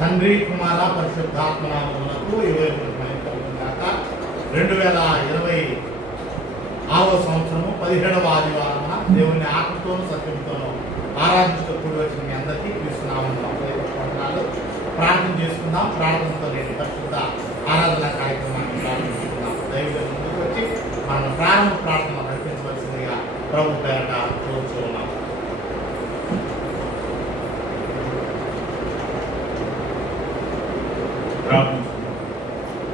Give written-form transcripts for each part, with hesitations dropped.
తండ్రి కుమార పరిశుద్ధాత్మ నామములకు 2026వ సంవత్సరము 17వ ఆదివారమున దేవుని ఆత్మతోనూ సత్యంతోనూ ఆరాధించు కూడి వచ్చిన మీ అందరికీ క్రీస్తునామములో వందనాలు. ప్రార్థన చేసుకుందాం. ప్రార్థనతో నేను పరిశుద్ధ ఆరాధన కార్యక్రమాన్ని ప్రారంభించుకుందాం. దైవం ముందుకు వచ్చి మనం ప్రారంభ ప్రార్థన నడిపించవలసిందిగా ప్రభు పేరట కోరుచున్నాం.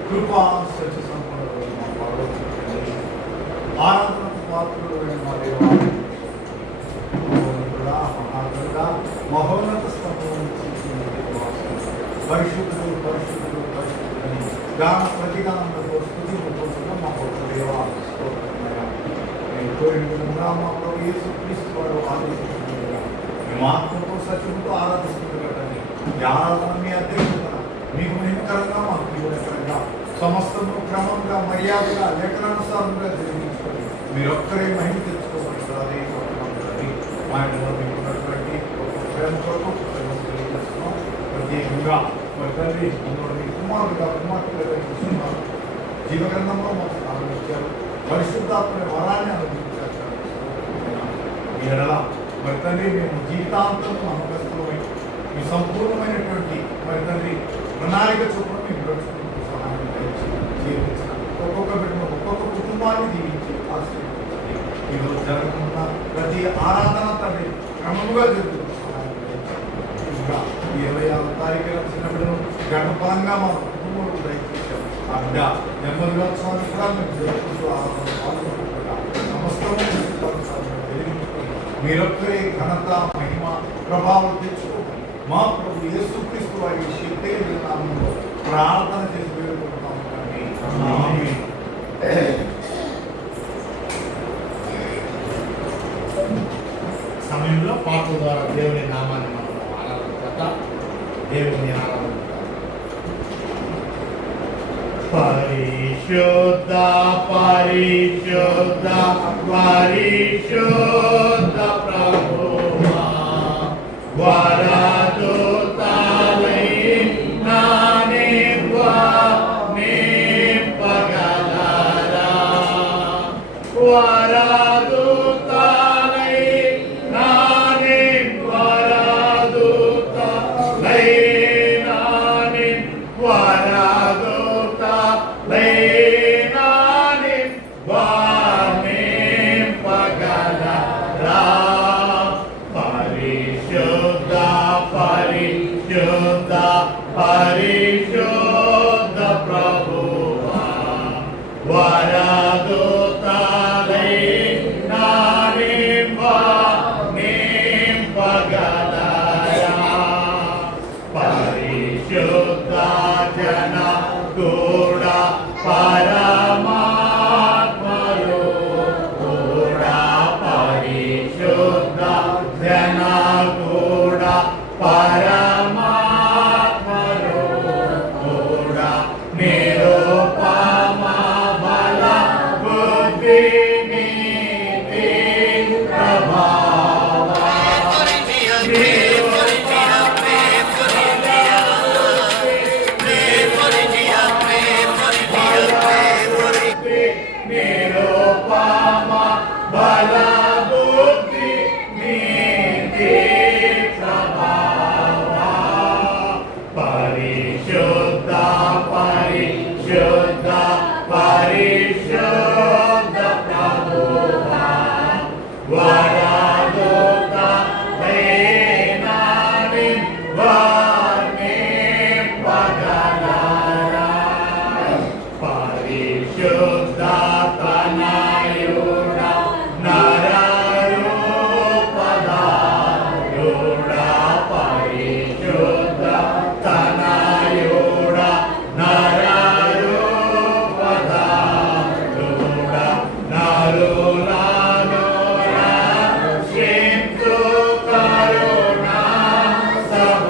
కృపా సత్య సంపన్నుడు మా పరలోకపు ఆరాధనకు పాత్రుడైన మా దేవా, మహోన్నతుడా, మహాగణుడా, మహోన్నత స్థానంలో పరిశుద్ధుడు పరిశుద్ధుడు పరిశుద్ధుడని గాన ప్రతిగానంలో స్తుతి పొందుతున్న మా గొప్ప దేవా, నేను కోరిన విధంగా మా ప్రభు యేసుక్రీస్తు వారు ఆదేశించినట్టుగా మేము ఆత్మతో సత్యంతో ఆరాధిస్తున్నట్టుగానే ఈ ఆరాధన మీ అధ్యక్షత మీకు నిమ్మకరంగా మాకు దీవెనకరంగా సమస్తము క్రమంగా మర్యాదగా లేఖనానుసారంగా జరిగించుకొని మీరు ఒక్కరే మహిమ తెచ్చుకోబడి ఆయనలో మీకు ఉన్నటువంటి గొప్ప ప్రేమతో తెలియజేస్తున్నాం. ప్రత్యేకంగా మరి తండ్రి అందులో మీ కుమారుడుగా కుమార్తెలుగా చూస్తున్నారు. జీవగ్రంథంలో మాకు స్థానం ఇచ్చారు. పరిశుద్ధాత్మని వరాన్ని అనుభవించారు. మీ ఎడల మరి తండ్రి మేము జీవితాంతం నమ్మకస్తులమై మీ సంపూర్ణమైనటువంటి మరి తండ్రి ప్రణాళిక చొప్పున మేము నడుచుకుంటూ సహాయం జీవించిన ఒక్కొక్క బిడ్డను ఒక్కొక్క కుటుంబాన్ని దీవించి ఆశీర్వదించండి. ఈరోజు జరగకుండా ప్రతి ఆరాధన తండ్రి క్రమముగా జరుగుతున్న సహాయం ఇంకా 26వ తారీఖున చిన్న బిడ్డను గడపరంగా మా కుటుంబంలో దయచేశాం. ఆ బిడ్డ జన్మదినోత్సవాన్ని కూడా మేము జరుపుకుంటూ ఆరాధన పాల్గొనకుండా సమస్తము వెలిగించుకొని మీరొక్కరే ఘనత మహిమ ప్రభావం తెచ్చుకోవాలి. మా ప్రభు యేసుక్రీస్తు వారి శక్తి నామంలో ప్రార్థన చేసి వేడుకుంటాము. సమయంలో పాటల ద్వారా దేవుని నామాన్ని మనం ఆరాధించక దేవుని ఆరాధన పరిశుద్ధ పరిశుద్ధ పరిశుద్ధ ప్రభువా వరదూతలై నింపగలరా వరదూతలై పరిశుద్ధ ప్రభువా వరదూతలై నింపగలరా పరిశుద్ధ జన కూడా పరమాత్మలు కూడా పరిశుద్ధ జన కూడా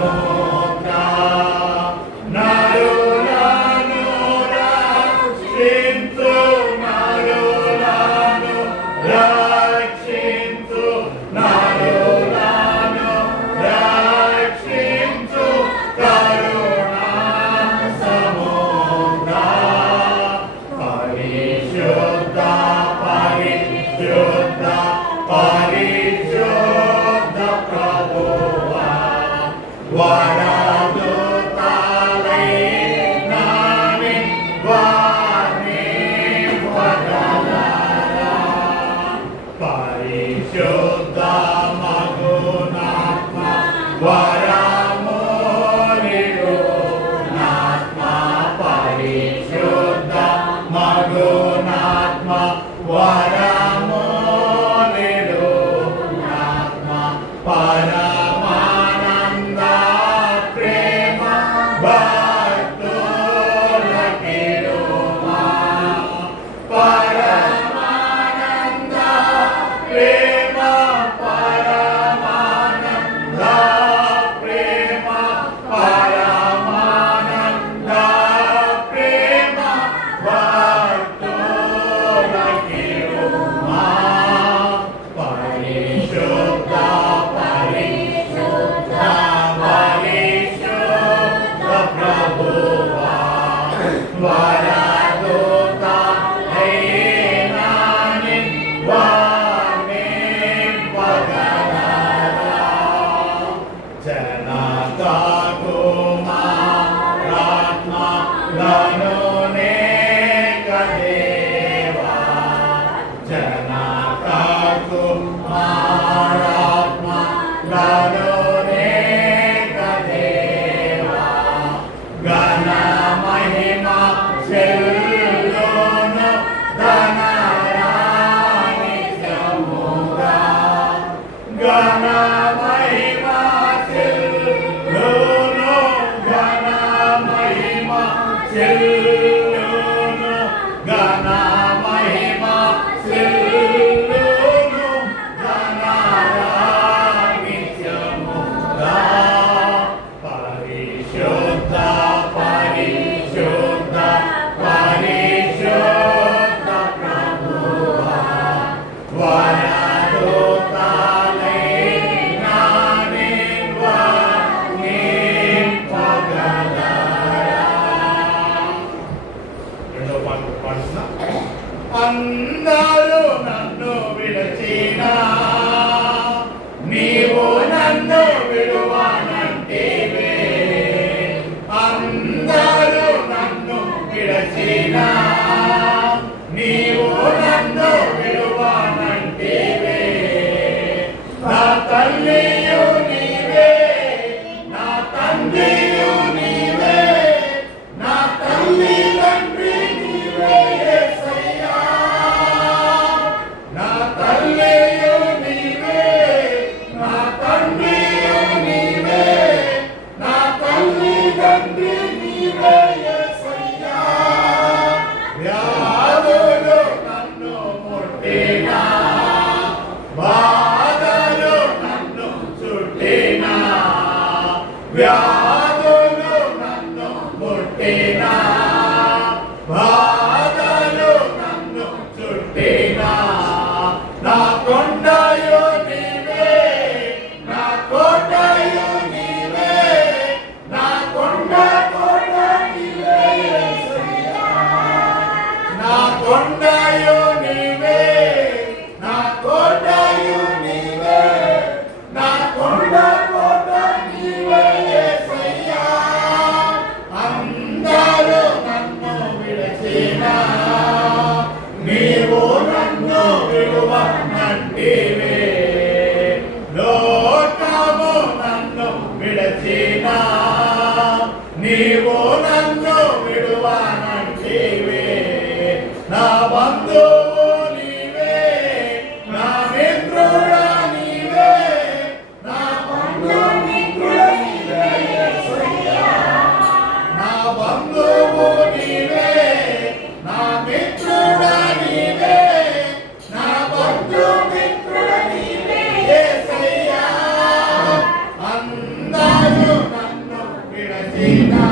Oh వరదూతలైనాని వారిని వదలరా. పరిశుద్ధ మగునాత్మ వరములిడు నాత్మ. పరిశుద్ధ మగునాత్మ వరములిడు నాత్మ. పరమానంద ప్రేమ భక్తులకిడుమా. పరమానంద ప్రేమ పరమానంద ప్రేమ పరమానంద ప్రేమ భక్తులకిడుమా. పరిశుద్ధ పరిశుద్ధ పరిశుద్ధ ప్రభువా. వరదూతలైనాని వారిని వదలరా. జనక కుమారాత్మలను నేకదేవా. జనక కుమారాత్మలను నేకదేవా. ఘన మహిమ చెల్లును ధనరానిత్యముగా. ఘన మహిమ చెల్లును ఘన మహిమ చెల్లును ఘన మహిమ చెల్లును ధనరానిత్యముగా. పరిశుద్ధ పరిశుద్ధ పరిశుద్ధ ప్రభువా. వరదూతలైనాని వారిని వదలరా. రెండో పాట పాడుతున్నా. అందరూ నన్ను విడచినా నీవు నన్ను విడువనంటివే. అందరూ నన్ను విడచినా నీవు నన్ను విడువనంటివే. నా తల్లియు నీవే నా తండ్రియు నీవే. నా తల్లి తండ్రి నీవే యేసయ్యా. నా తల్లియు నీవే నా తండ్రియు నీవే. నా తల్లి తండ్రి నీవే యేసయ్యా. వ్యాధులు నన్ను ముట్టినా బాధలు నన్ను చుట్టినా. వ్యాధులు నన్ను ముట్టినా బాధలు నన్ను చుట్టినా. నా కొండయు నీవే నా కోటయు నీవే. నా కొండ కోట నీవే యేసయ్యా. నా కొండయు నీవే నా కోటయు నీవే. నా కొండ కోట నీవే యేసయ్యా. అందరూ నన్ను విడచినా నీవు నన్ను విడువనంటివే. లోకము నన్ను విడచినా నీవు నన్ను విడువనంటివే. నా బంధువు నీవే నా మిత్రుడా నీవే. నా బంధుమిత్రుడా నీవే యేసయ్యా. నా బంధువు నీవే నా మిత్రుడా నీవే. నా బంధుమిత్రుడా నీవే యేసయ్యా. అందరూ నన్ను విడచినా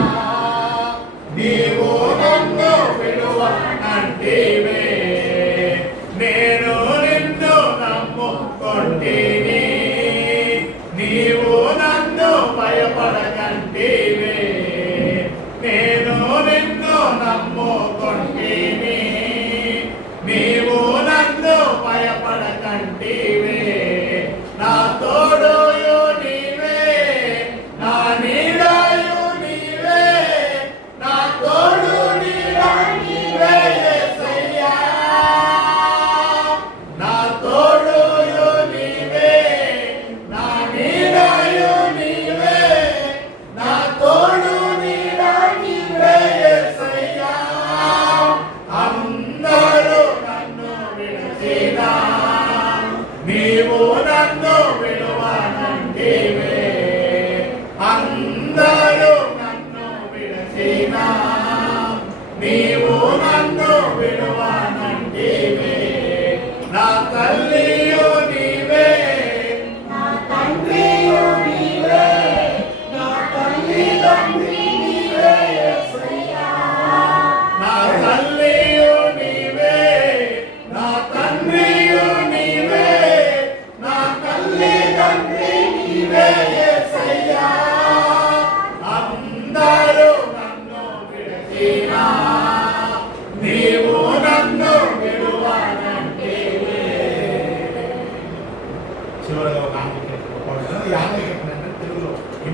నీవు నన్ను విడువనంటివే. నేను నిన్ను నమ్ముకొంటిని నీవు నన్ను భయపడకంటివే. నేను నిన్ను నమ్ముకొంటిని నీవు నన్ను భయపడకంటివే. నా తోడు నీవే నా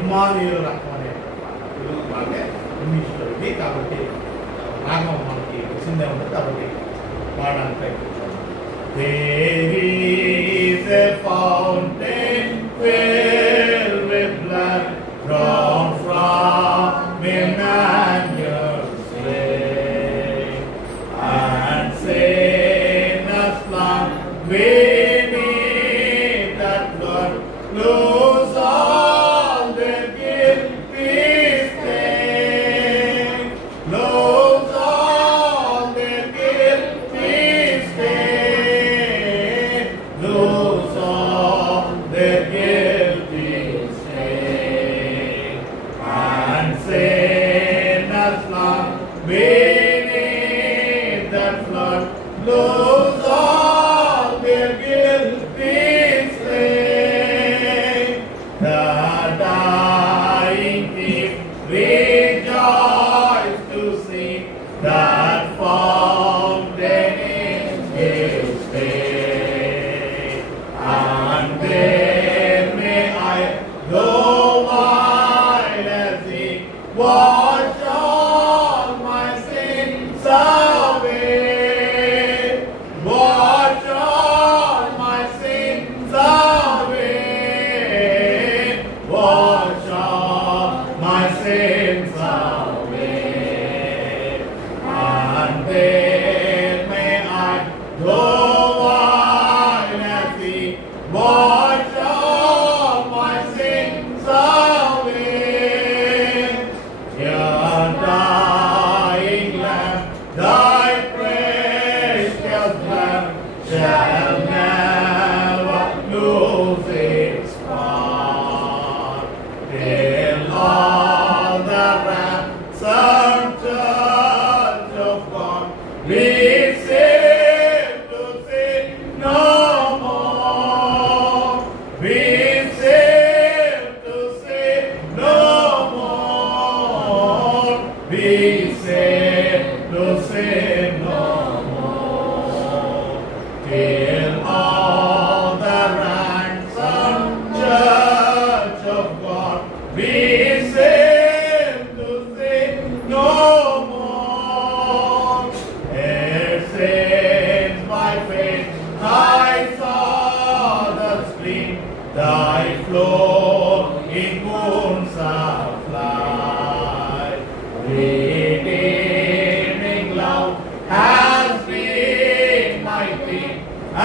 ఇమ్మానుయేలు రకం అనే తెలుగు వాళ్ళే ఇంగ్లీష్లో ఇది. కాబట్టి రాగం మనకి వచ్చిందే ఉంటుంది కాబట్టి పాడడానికి ప్రయత్నించాలి. There is a fountain filled with blood drawn from Emmanuel's vein, and sinners plunged beneath that flood lose all their guilty stain, lose all their guilty stain, lose all their guilty stain, and sinners plunged beneath that flood lose all their guilty stain. The dying thief rejoiced to see that fountain in his faith. And then may I, though white as he, wash all my sins away, wash all my sins away, wash all my sins away. And then may I, though white as he, wash all my sins away. Your dying Lamb, thy precious blood shall never lose its power, till all the ransomed church of God be saved to sin no more, be saved to sin no more, be saved to sin no more, till all the ransomed church of God be saved to sin no more. Ere saints by faith I saw the stream, thy flowing wounds supply. Redeeming love has been my theme,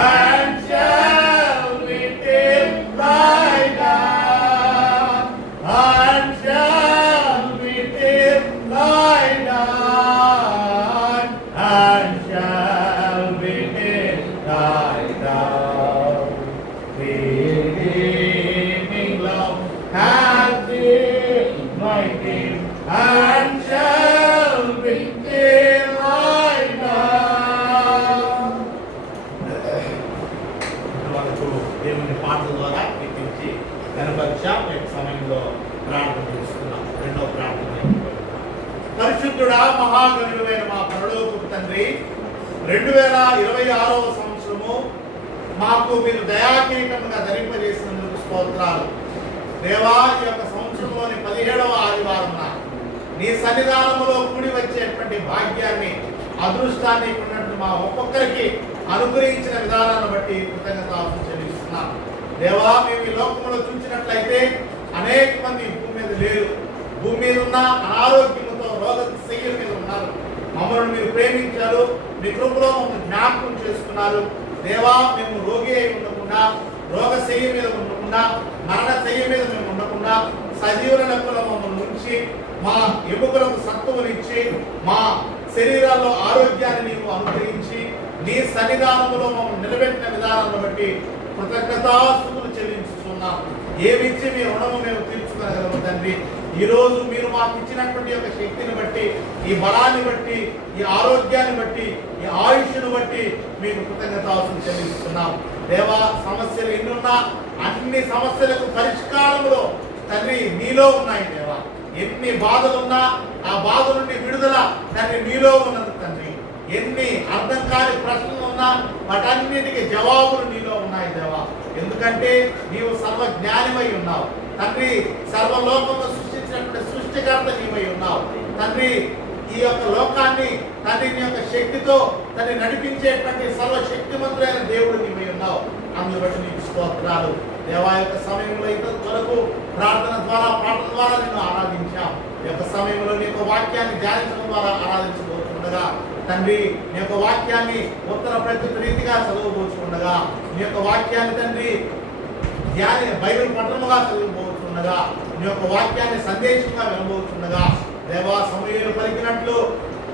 and shall be till thy dawn, and shall be till thy dawn, and shall be till thy dawn. Redeeming love has been my theme, and shall be till thy dawn. మనకు దేవుని పాటల ద్వారా కీర్తించి కనపరిచాం. నేటి సమయంలో ప్రార్థన చేస్తున్నాం. రెండవ ప్రార్థన. పరిశుద్ధుడా మహాగణుడైన మా పరలోకపు తండ్రి, 2026వ సంవత్సరము మాకు మీరు దయాకిరీటముగా ధరింపజేసినందుకు స్తోత్రాలు. దేవా, ఈ యొక్క సంవత్సరంలోని 17వ ఆదివారమున నీ సన్నిధానములో కూడి వచ్చేటువంటి భాగ్యాన్ని, అదృష్టాన్ని ఉన్నట్టు మా ఒక్కొక్కరికి అనుగ్రహించిన విధానాన్ని బట్టి కృతజ్ఞతలు చెల్లిస్తున్నాం. దేవా, మేము ఈ లోకంలో చూసినట్లయితే అనేక మంది భూమి మీద లేరు. భూమి మీద ఉన్న అనారోగ్యంతో రోగశయ్య మీద ఉన్నారు. మమ్మల్ని మీరు ప్రేమించారు, మీ కృపలో మమ్మల్ని జ్ఞాపకం చేసుకున్నారు. దేవా, మేము రోగి అయి ఉండకుండా, రోగశయ్య మీద ఉండకుండా, మరణశయ్య మీద మేము ఉండకుండా, సజీవుల లెక్కలో మమ్మల్ని ఉంచి, మా ఎముకలకు సత్తువనిచ్చి, మా శరీరాల్లో ఆరోగ్యాన్ని నీవు అనుగ్రహించి, నీ సన్నిధానంలో మమ్మల్ని నిలబెట్టిన విధానాన్ని బట్టి కృతజ్ఞతాస్తుతులు చెల్లించుతున్నాం. ఏమిచ్చి మీ రుణము మేము తీర్చుకోగలము తండ్రి. ఈరోజు మీరు మాకు ఇచ్చినటువంటి యొక్క శక్తిని బట్టి, ఈ బలాన్ని బట్టి, ఈ ఆరోగ్యాన్ని బట్టి, ఈ ఆయుష్ను బట్టి మీకు కృతజ్ఞతాస్తుతులు చెల్లిస్తున్నాం. దేవా, సమస్యలు ఎన్నున్నా అన్ని సమస్యలకు పరిష్కారంలో తండ్రి నీలో ఉన్నాయి. దేవా, ఎన్ని బాధలున్నా ఆ బాధ నుండి విడుదల తండ్రి నీలో ఉన్నది తండ్రి. ఎన్ని అర్థం కాని ప్రశ్నలు ఉన్నా వాటన్నిటికీ జవాబులు నీలో ఉన్నాయి దేవా. ఎందుకంటే నీవు సర్వజ్ఞానివై ఉన్నావు. తండ్రి సర్వలోకము సృష్టించినటువంటి సృష్టికర్త నీవై ఉన్నావు తండ్రి. ఈ యొక్క లోకాన్ని తండ్రి నీ యొక్క శక్తితో తండ్రి నడిపించేటువంటి సర్వశక్తిమంతుడైన దేవుడు నీవై ఉన్నావు. అందుని బట్టి నీకు స్తోత్రాలు దేవా. యొక్క సమయంలో ఇంత వరకు ప్రార్థన ద్వారా పాటల ద్వారా నిన్ను ఆరాధించాం. ఈ యొక్క సమయంలో నీ యొక్క వాక్యాన్ని ధ్యానించడం ద్వారా ఆరాధించబోతుండగా తండ్రి నీ యొక్క వాక్యాన్ని ఉత్తర ప్రకృతి రీతిగా చదవబోతుండగా నీ యొక్క వాక్యాన్ని తండ్రి బైబిల్ పఠనముగా చదివబోతుండగా నీ యొక్క వాక్యాన్ని సందేశంగా వినబోతుండగా దేవా సమయంలో పలికినట్లు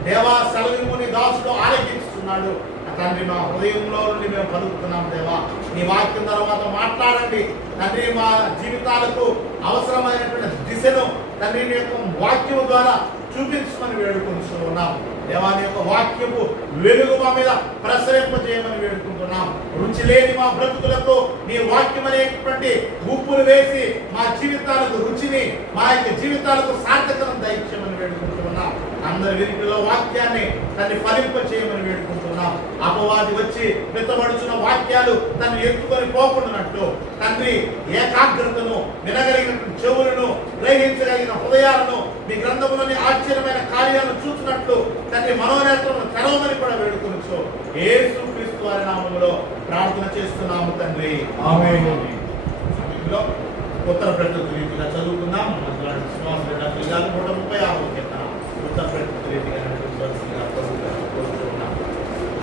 దేవా సెలవిముని దాసుడు ఆలకిస్తున్నాడు తండ్రి. మా హృదయంలో నుండి మేము పలుకుతున్నాం దేవా. నీ వాక్యం తర్వాత మాట్లాడండి తండ్రి. మా జీవితాలకు అవసరమైనటువంటి దిశను తండ్రి నీ యొక్క వాక్యం ద్వారా చూపించమని వేడుకుంటూ ఉన్నాం దేవా. నీ యొక్క వాక్యము వెలుగు మా మీద ప్రసరింపజేయమని వేడుకుంటున్నాం. రుచి లేని మా బ్రతుకులకు నీ వాక్యం అనేటువంటి ఉప్పులు వేసి మా జీవితాలకు రుచిని మా యొక్క జీవితాలకు సార్థకతను దయచేయమని వేడుకుంటున్నాం. అందరి వినికిడిలో వాక్యాన్ని తన్ని ఫలింప చేయమని వేడుకుంటున్నాం. అపవాది వచ్చి విత్తబడుచున్న వాక్యాలు తను ఎత్తుకొని పోకుండానట్లు తండ్రి ఏకాగ్రతను వినగలిగిన చెవులను గ్రహించగలిగిన హృదయాలను మీ గ్రంథంలోని ఆశ్చర్యమైన కార్యాలను చూసినట్లు తండ్రి మనోనేత్రమును తెరవమని కూడా వేడుకొనుచు యేసుక్రీస్తు వారి నామములో ప్రార్థన చేస్తున్నాము తండ్రి. ఆమేన్. సమయంలో ఉత్తర ప్రకృతి రీతిగా చదువుకుందాం. శ్వాస 136 కీర్తన ఉత్తర ప్రకృతి రీతిగా కోరుతున్నాం.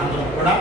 అందరం కూడా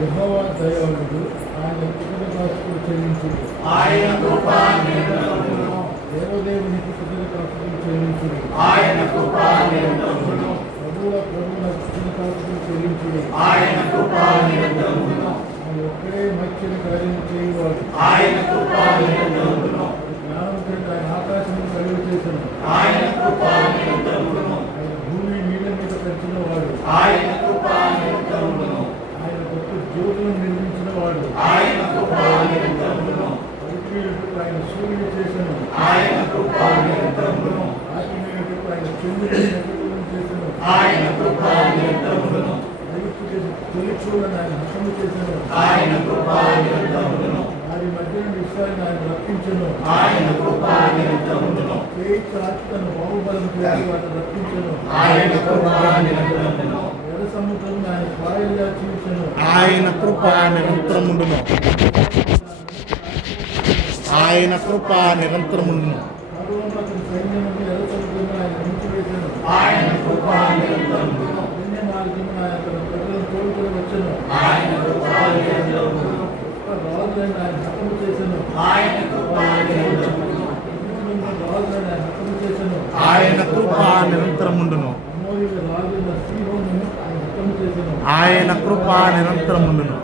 యెహోవా దయాళుడు, ఆయన కృతజ్ఞతాస్తుతులు చెల్లించుడు. ఆయన కృపా నిరంతరమును. దేవదేవునికి కృతజ్ఞతాస్తుతులు చెల్లించుడు. ఆయన కృపా నిరంతరమును. ప్రభువుల కృతజ్ఞతాస్తుతులు చెల్లించుడు. ఆయన కృపా నిరంతరమును. ఆయన ఒక్కడే మధ్యని కార్యము చేయువాడు. ఆయన కృపా నిరంతరమును. జ్ఞానం చేత ఆయన ఆకాశమును కలుగు చేసెను. ఆయన కృపా నిరంతరమును. ఆయన భూమి నీళ్ళ మీద పెంచిన వాడు. ఆయన కృపా నిరంతరమును. ఆయన గొప్ప జ్యోతులను నిర్మించిన వాడు. ఆయన కృపా నిరంతరమును. పృథ్వీయుడు ఆయన సూర్యుడు చేసెను. ఆయన కృపా నిరంతరమును. ఆత్మీయుడు ఆయన చంద్రుడిని నక్షత్రం చేసెను. ఆయన కృపా నిరంతరమును. తొలిచూడని ఆయన హతము చేసెను. ఆయన కృపా నిరంతరమును. వారి మధ్య నుండి ఇస్రాయేలును ఆయన రక్షించెను. ఆయన కృపా నిరంతరమును. చేయి చాచి తన బాహుబలం చేసి వారిని రక్షించెను. ఆయన కృపా నిరంతరమును. ఎర్ర సముద్రం ఆయన పాయలుగా చీల్చెను. ఆయన కృప నిరంతరముండును. ఆయన కృప నిరంతరముండును. సర్వోన్నతుని సైన్యమును ఎర్ర సముద్రమును ఆయన ముంచివేసెను. ఆయన కృపా నిరంతరమును. పుణ్య మార్గమును ఆయన తన ప్రజలను తోడుకొని వచ్చెను. ఆయన కృపా నిరంతరమును. రాజులను ఆయన హతము చేసెను. ఆయన కృపా నిరంతరమును. రాజులను ఆయన హతము చేసెను. ఆయన కృప నిరంతరముండును. అమోరీయుల రాజుల సీహోనును ఆయన హతము చేసెను. ఆయన కృప నిరంతరముండును.